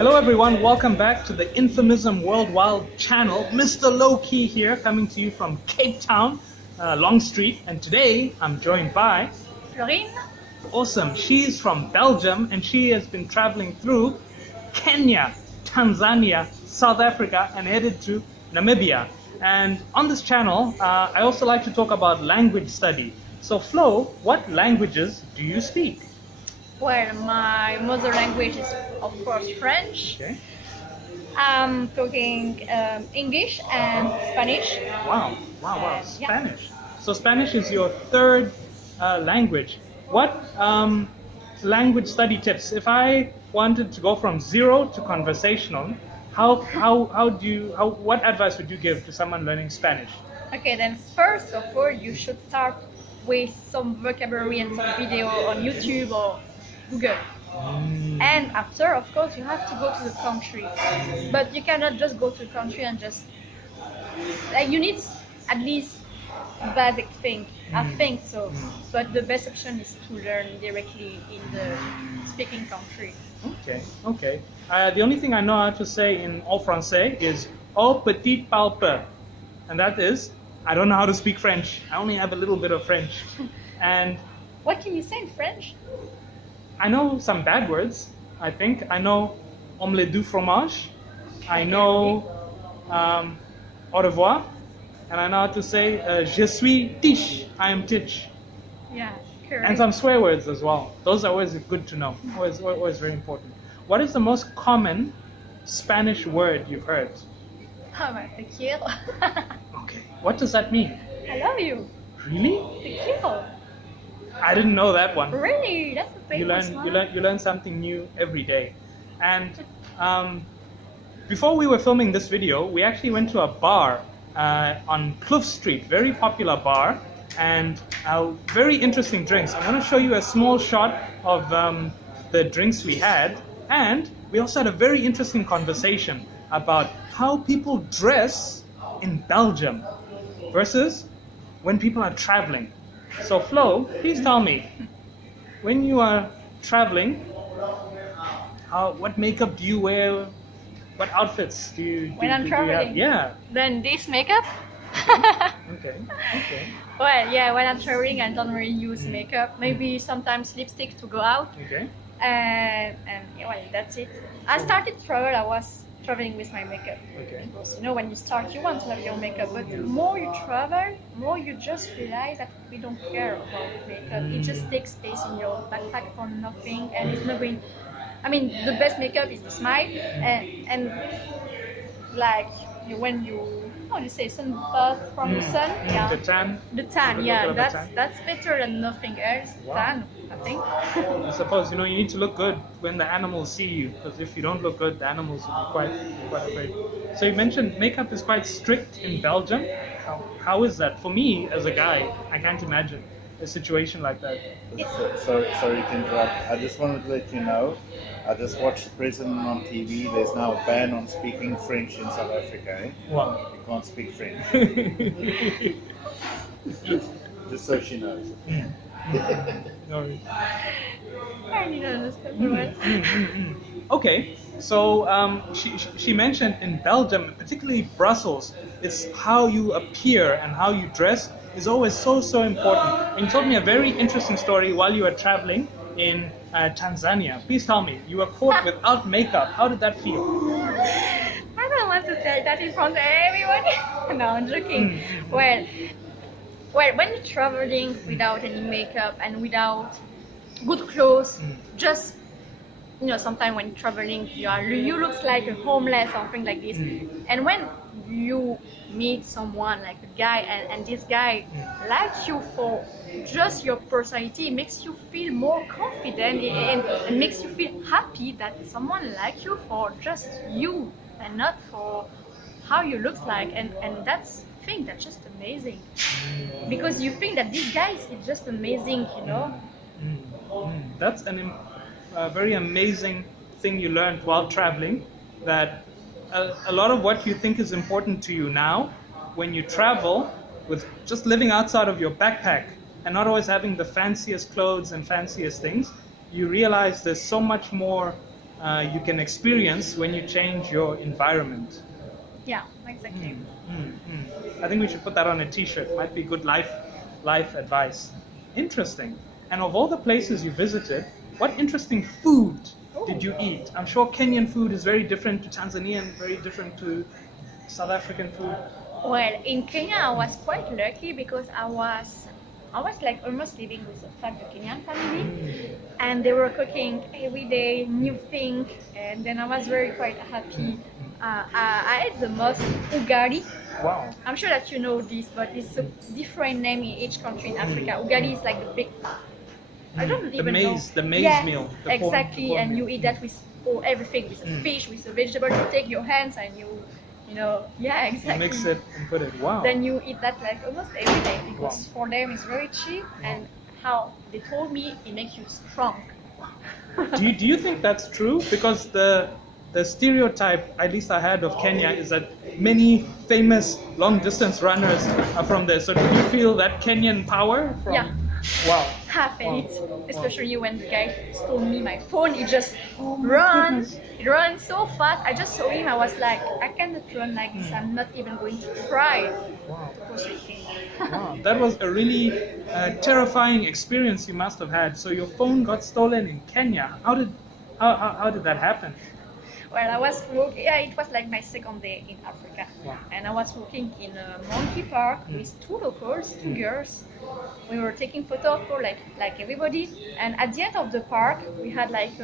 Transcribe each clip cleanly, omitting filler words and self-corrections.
Hello everyone, welcome back to the Infamism Worldwide channel. Mr. Low Key here, coming to you from Cape Town, Long Street, and today I'm joined by Florine. Awesome. She's from Belgium and she has been traveling through Kenya, Tanzania, South Africa, and headed to Namibia. And on this channel, I also like to talk about language study. So Flo, what languages do you speak? Well, my mother language is, of course, French. Okay. I'm talking English and Spanish. Wow. Spanish. So Spanish is your third language. What language study tips? If I wanted to go from zero to conversational, what advice would you give to someone learning Spanish? Okay, then first of all, you should start with some vocabulary and some video on YouTube or Google. And after, of course, you have to go to the country. But you cannot just go to the country and just... you need at least basic thing. I think so. But the best option is to learn directly in the speaking country. Okay. The only thing I know how to say in All Francais is "au petit palpe," and that is, I don't know how to speak French. I only have a little bit of French. And what can you say in French? I know some bad words. I think I know omelette du fromage. I know au revoir, and I know how to say je suis tiche. I am tiche. Yeah, correct. And some swear words as well. Those are always good to know. Always very important. What is the most common Spanish word you've heard? Te quiero. Okay. What does that mean? I love you. Really? Te quiero. I didn't know that one. Really? That's a famous one. You learn something new every day. And before we were filming this video, we actually went to a bar on Cliff Street, very popular bar, and very interesting drinks. I'm going to show you a small shot of the drinks we had, and we also had a very interesting conversation about how people dress in Belgium versus when people are traveling. So Flo, please tell me, when you are traveling, what makeup do you wear? What outfits do you When I'm traveling? Yeah. Then this makeup? Okay. Well, yeah, when I'm traveling, I don't really use makeup. Maybe sometimes lipstick to go out. Okay. And yeah, well, that's it. I started travel, I was traveling with my makeup. Okay. Because, when you start, you want to have your makeup, but the more you travel, more you just realize that we don't care about makeup. It just takes space in your backpack for nothing, and it's not going... I mean, the best makeup is the smile, and like when you, how do you say, sunbath from the sun? Yeah. The tan. The tan, yeah, that's better than nothing else. Wow. Tan, I think. I suppose you need to look good when the animals see you, because if you don't look good, the animals will be quite afraid. So you mentioned makeup is quite strict in Belgium. How is that? For me, as a guy, I can't imagine a situation like that. Sorry to interrupt. I just wanted to let you know, I just watched the president on TV. There's now a ban on speaking French in South Africa. Eh? Wow. You can't speak French. Just so she knows. No. I didn't understand the word. Okay, so she mentioned in Belgium, particularly Brussels, it's how you appear and how you dress is always so important. And you told me a very interesting story while you were traveling in Tanzania. Please tell me, you were caught without makeup. How did that feel? I don't want to tell that in front of everyone. No, I'm joking. Well, when you're traveling without any makeup and without good clothes, just sometimes when you're traveling, you look like a homeless or something like this. And when you meet someone like a guy, and this guy likes you for just your personality, it makes you feel more confident and makes you feel happy that someone likes you for just you and not for how you look like, and that's just amazing, because you think that this guy is just amazing, That's a very amazing thing you learned while traveling, that a lot of what you think is important to you now, when you travel with just living outside of your backpack and not always having the fanciest clothes and fanciest things, you realize there's so much more you can experience when you change your environment. Yeah, exactly. I think we should put that on a t-shirt. Might be good life advice. Interesting. And of all the places you visited, what interesting food did you eat? I'm sure Kenyan food is very different to Tanzanian, very different to South African food. Well, in Kenya, I was quite lucky because I was like almost living with a Kenyan family, and they were cooking every day new thing, and then I was very quite happy. I ate the most ugali. Wow. I'm sure that you know this, but it's a different name in each country in Africa. Ugali is like the big. I don't even know. The maize meal. The exactly, corn and meal. you eat that with everything, with the fish, with the vegetable. You take your hands and you exactly. You mix it and put it. Wow. Then you eat that like almost every day because for them it's very cheap, and how they told me it makes you strong. do you think that's true? Because the stereotype, at least I had of Kenya, is that many famous long distance runners are from there. So do you feel that Kenyan power from? Yeah. Wow. Half in it, especially when the guy stole me my phone. He just runs. He runs so fast. I just saw him. I was like, I cannot run like this. I'm not even going to try to pursue him. Wow. That was a really terrifying experience you must have had. So your phone got stolen in Kenya. How did that happen? Well, I was working. Yeah, it was like my second day in Africa, Wow. and I was working in a monkey park with two locals, two girls. We were taking photos for like everybody, and at the end of the park, we had like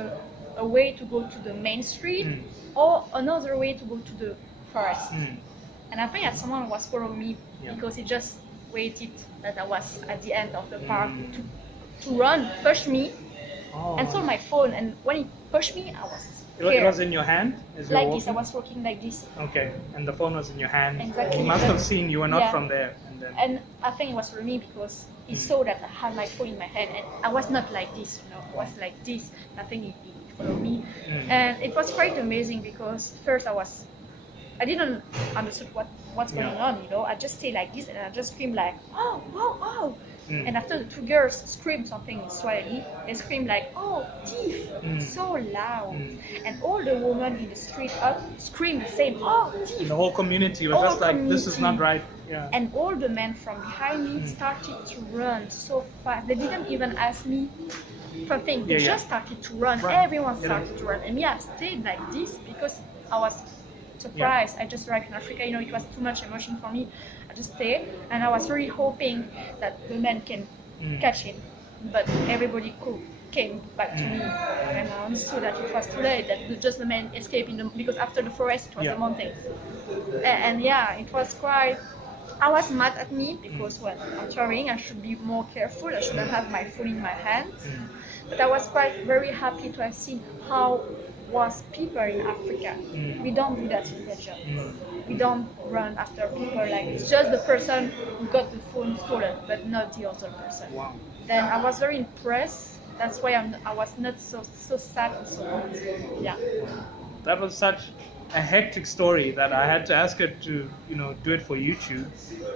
a way to go to the main street or another way to go to the forest. And I think that someone was following me because he just waited that I was at the end of the park to run, push me, and stole my phone. And when he pushed me, I was. It was in your hand? As you were Like this, I walking? was working like this. Okay, and the phone was in your hand. Exactly. He must have seen you were not Yeah. from there. And then, And I think it was for me because he saw that I had my phone in my hand, and I was not like this, I was like this. I think he followed me, and it was quite amazing because first I didn't understand what's going on, I just stay like this and I just scream like, oh, oh, oh. And after the two girls screamed something in Swahili, they screamed like, oh, thief, so loud. And all the women in the street up screamed the same, oh, thief. the whole community was All just like, this is not community. right. Yeah. And all the men from behind me started to run so fast. They didn't even ask me something. They just started to run. Everyone started to run. And me, I stayed like this because I was surprised. I just arrived in Africa. It was too much emotion for me. I just stayed, and I was really hoping that the men can catch him. But everybody came back to me, and I understood that it was too late. That just the men escaped because after the forest it was the mountains. And it was quite. I was mad at me because I'm traveling, I should be more careful. I shouldn't have my phone in my hands. But I was quite very happy to have seen how was people in Africa. We don't do that in Belgium. We don't run after people like it's just the person who got the phone stolen, but not the other person. Wow. Then I was very impressed. That's why I was not so sad and so on. Yeah. That was such a hectic story that I had to ask her to, do it for YouTube.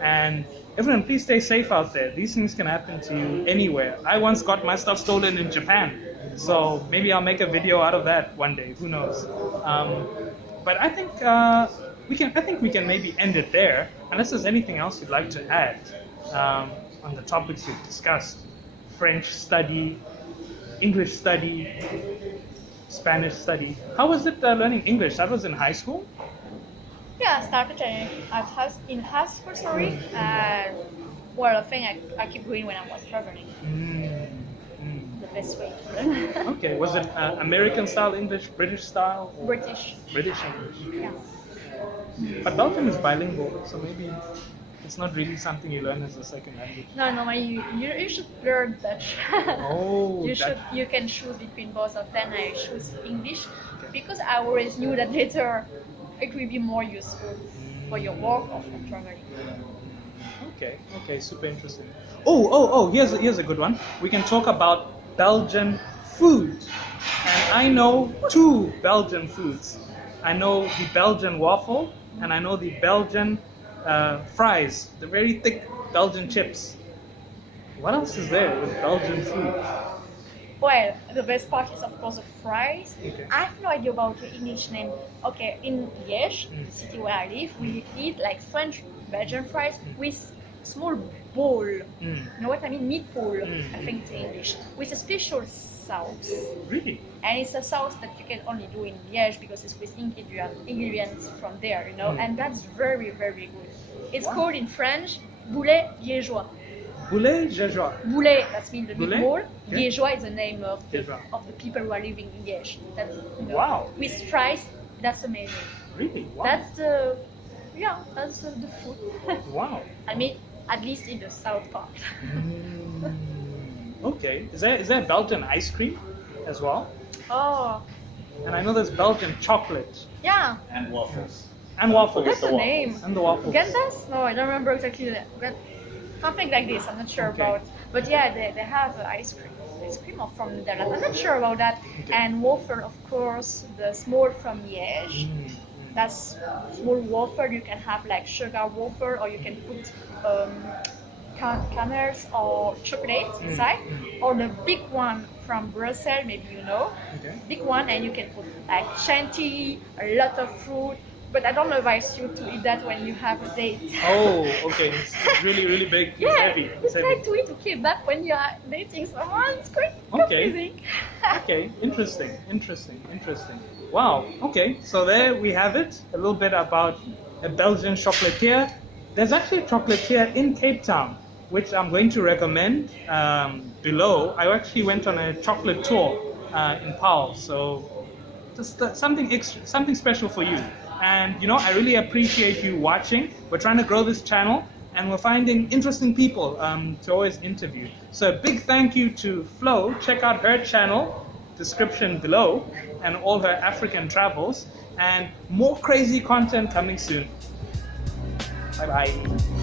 And everyone, please stay safe out there. These things can happen to you anywhere. I once got my stuff stolen in Japan, so maybe I'll make a video out of that one day. Who knows? But I think we can maybe end it there, unless there's anything else you'd like to add on the topics we've discussed: French study, English study, Spanish study. How was it learning English? That was in high school? Yeah, I started in high school, sorry. I think I keep going when I was traveling. The best way to learn. Okay, was it American style English, British style? Or British. British English. Yeah. But Belgium is bilingual, so maybe it's not really something you learn as a second language. No, normally you should learn Dutch. Oh, you can choose between both of them. I choose English because I always knew that later it will be more useful for your work or for traveling. Okay, super interesting. Oh, here's a good one. We can talk about Belgian food. And I know two Belgian foods. I know the Belgian waffle, and I know the Belgian fries, the very thick Belgian chips. What else is there with Belgian food? Well, the best part is of course the fries. Okay. I have no idea about the English name. Okay, in Liège, the city where I live, we eat like French Belgian fries with small bowl. You know what I mean? Meatball, I think it's English, with a special sauce. Really? And it's a sauce that you can only do in Liège because it's with ingredients from there, you know, and that's very, very good. It's called in French boulet liégeois. Boulet Jejois. Boulet, that means the Boulet? meatball. Okay. Liégeois is the name of Liégeois. the people who are living in Liège. That's, you know, Wow. with fries, that's amazing. Really? Wow. That's the food. Wow. I mean, at least in the south part. Okay. Is there Belgian ice cream as well? Oh, And I know there's Belgian chocolate yeah. And waffles. and waffles. That's the waffles. name. And the waffles. Gendas? No, I don't remember exactly that. But something like this, I'm not sure Okay. about. But yeah, they have ice cream. Ice cream from Netherlands. I'm not sure about that. Okay. And waffle, of course, the small from Liège. That's small waffle. You can have like sugar waffle, or you can put caramels or chocolate inside, or the big one from Brussels, maybe you know. Okay. Big one, and you can put like chantilly, a lot of fruit. But I don't advise you to eat that when you have a date. Oh, okay. It's really, really big. It's Yeah, heavy. it's heavy. like to eat a kebab when you are dating someone. It's quite Okay. confusing. Okay, interesting. Wow, okay, so there we have it, a little bit about a Belgian chocolatier. There's actually a chocolatier in Cape Town, which I'm going to recommend below. I actually went on a chocolate tour in Paul, so just something special for you. And you know, I really appreciate you watching. We're trying to grow this channel, and we're finding interesting people to always interview. So a big thank you to Flo. Check out her channel, description below, and all her African travels, and more crazy content coming soon. Bye bye.